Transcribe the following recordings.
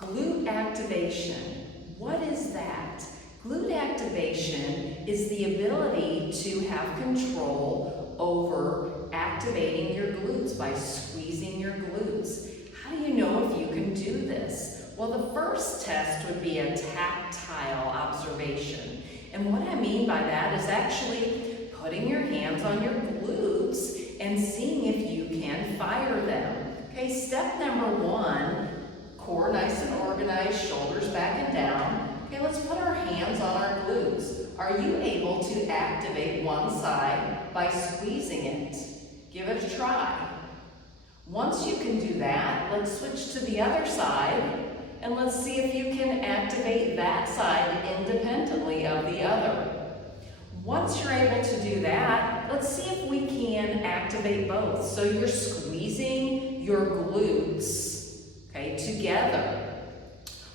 Glute activation. What is that? Glute activation is the ability to have control over activating your glutes by squeezing your glutes. How do you know if you can do this? Well, the first test would be a tactile observation. And what I mean by that is actually putting your hands on your glutes and seeing if you can fire them. Okay, step number one, core nice and organized, shoulders back and down. Okay, let's put our hands on our glutes. Are you able to activate one side by squeezing it? Give it a try. Once you can do that, let's switch to the other side and let's see if you can activate that side independently of the other. Once you're able to do that, let's see if we can activate both. So you're squeezing your glutes, okay, together.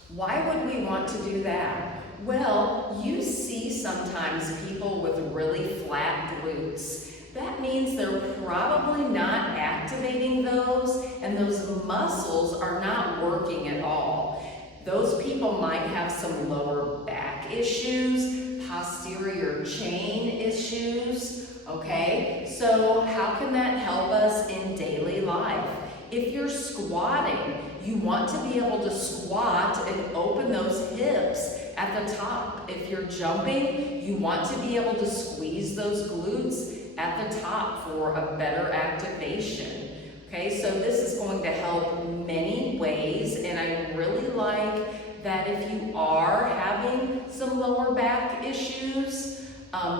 Why would we want to do that? Well, you see sometimes people with really flat glutes. That means they're probably not activating those, and those muscles are not working at all. Those people might have some lower back issues, posterior chain issues, okay? So how can that help us in daily life? If you're squatting, you want to be able to squat and open those hips at the top. If you're jumping, you want to be able to squeeze those glutes at the top for a better activation. Okay, so this is going to help many ways, and I really like that if you are having some lower back issues,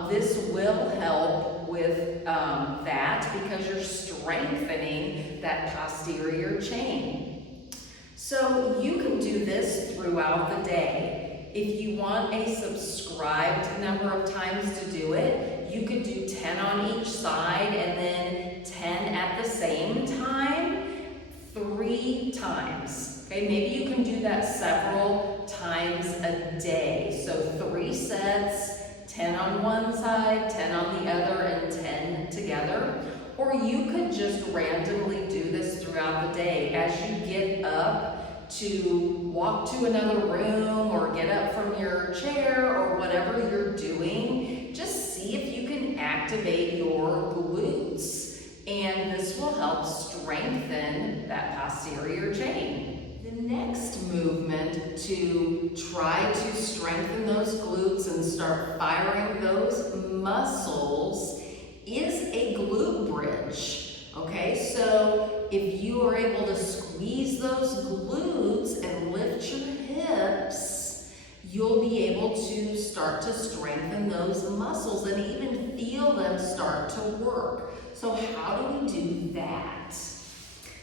this will help with that because you're strengthening that posterior chain. So you can do this throughout the day. If you want a subscribed number of times to do it, you could do 10 on each side and then 10 at the same time, 3 times. Okay, maybe you can do that several times a day. So 3 sets, 10 on one side, 10 on the other, and 10 together. Or you could just randomly do this throughout the day as you get up to walk to another room or get up from your chair or whatever you're doing. Just see if you can activate your glutes, and this will help strengthen that posterior chain. The next movement to try to strengthen those glutes and start firing those muscles is a glute bridge. Okay, so if you are able to squeeze those glutes and lift your hips, you'll be able to start to strengthen those muscles and even feel them start to work. So how do we do that?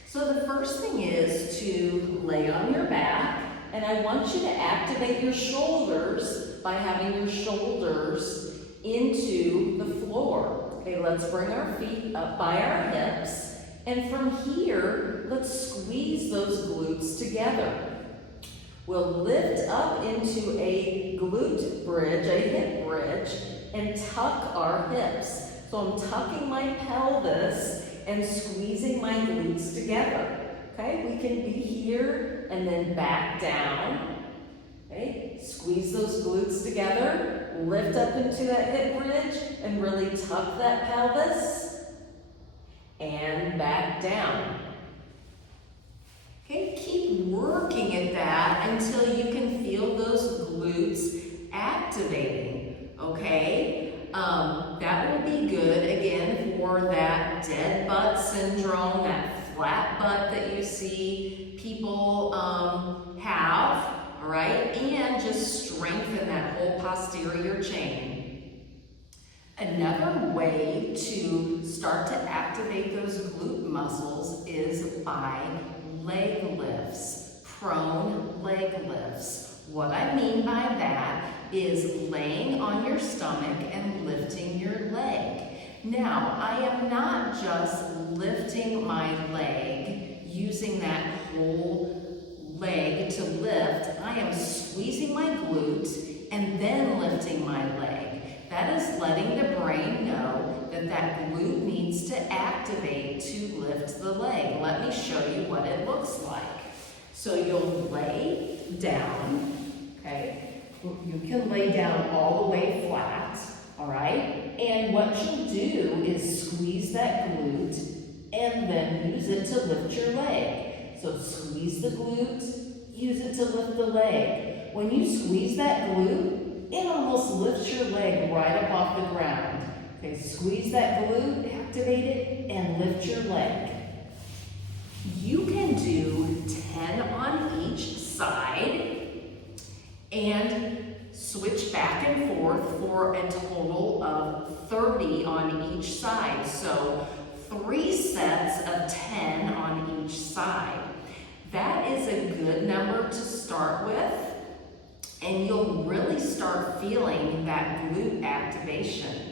So the first thing is to lay on your back, and I want you to activate your shoulders by having your shoulders into the floor. Okay, let's bring our feet up by our hips, and from here, let's squeeze those glutes together. We'll lift up into a glute bridge, a hip bridge, and tuck our hips. So I'm tucking my pelvis and squeezing my glutes together. Okay, we can be here and then back down. Okay, squeeze those glutes together, lift up into that hip bridge, and really tuck that pelvis, and back down. Okay, keep working at that until you can feel those glutes activating, okay? That will be good, again, for that dead butt syndrome, that flat butt that you see people have, all right? And just strengthen that whole posterior chain. Another way to start to activate those glute muscles is by leg lifts, prone leg lifts. What I mean by that is laying on your stomach and lifting your leg. Now, I am not just lifting my leg, using that whole leg to lift. I am squeezing my glute and then lifting my leg. That is letting the brain know that that glute needs to activate to lift the leg. Let me show you what it looks like. So you'll lay down, okay? You can lay down all the way flat, all right? And what you'll do is squeeze that glute and then use it to lift your leg. So squeeze the glute, use it to lift the leg. When you squeeze that glute, it almost lifts your leg right up off the ground. Okay, squeeze that glute, activate it, and lift your leg. You can do 10 on each side and switch back and forth for a total of 30 on each side. So 3 sets of 10 on each side. That is a good number to start with, and you'll really start feeling that glute activation.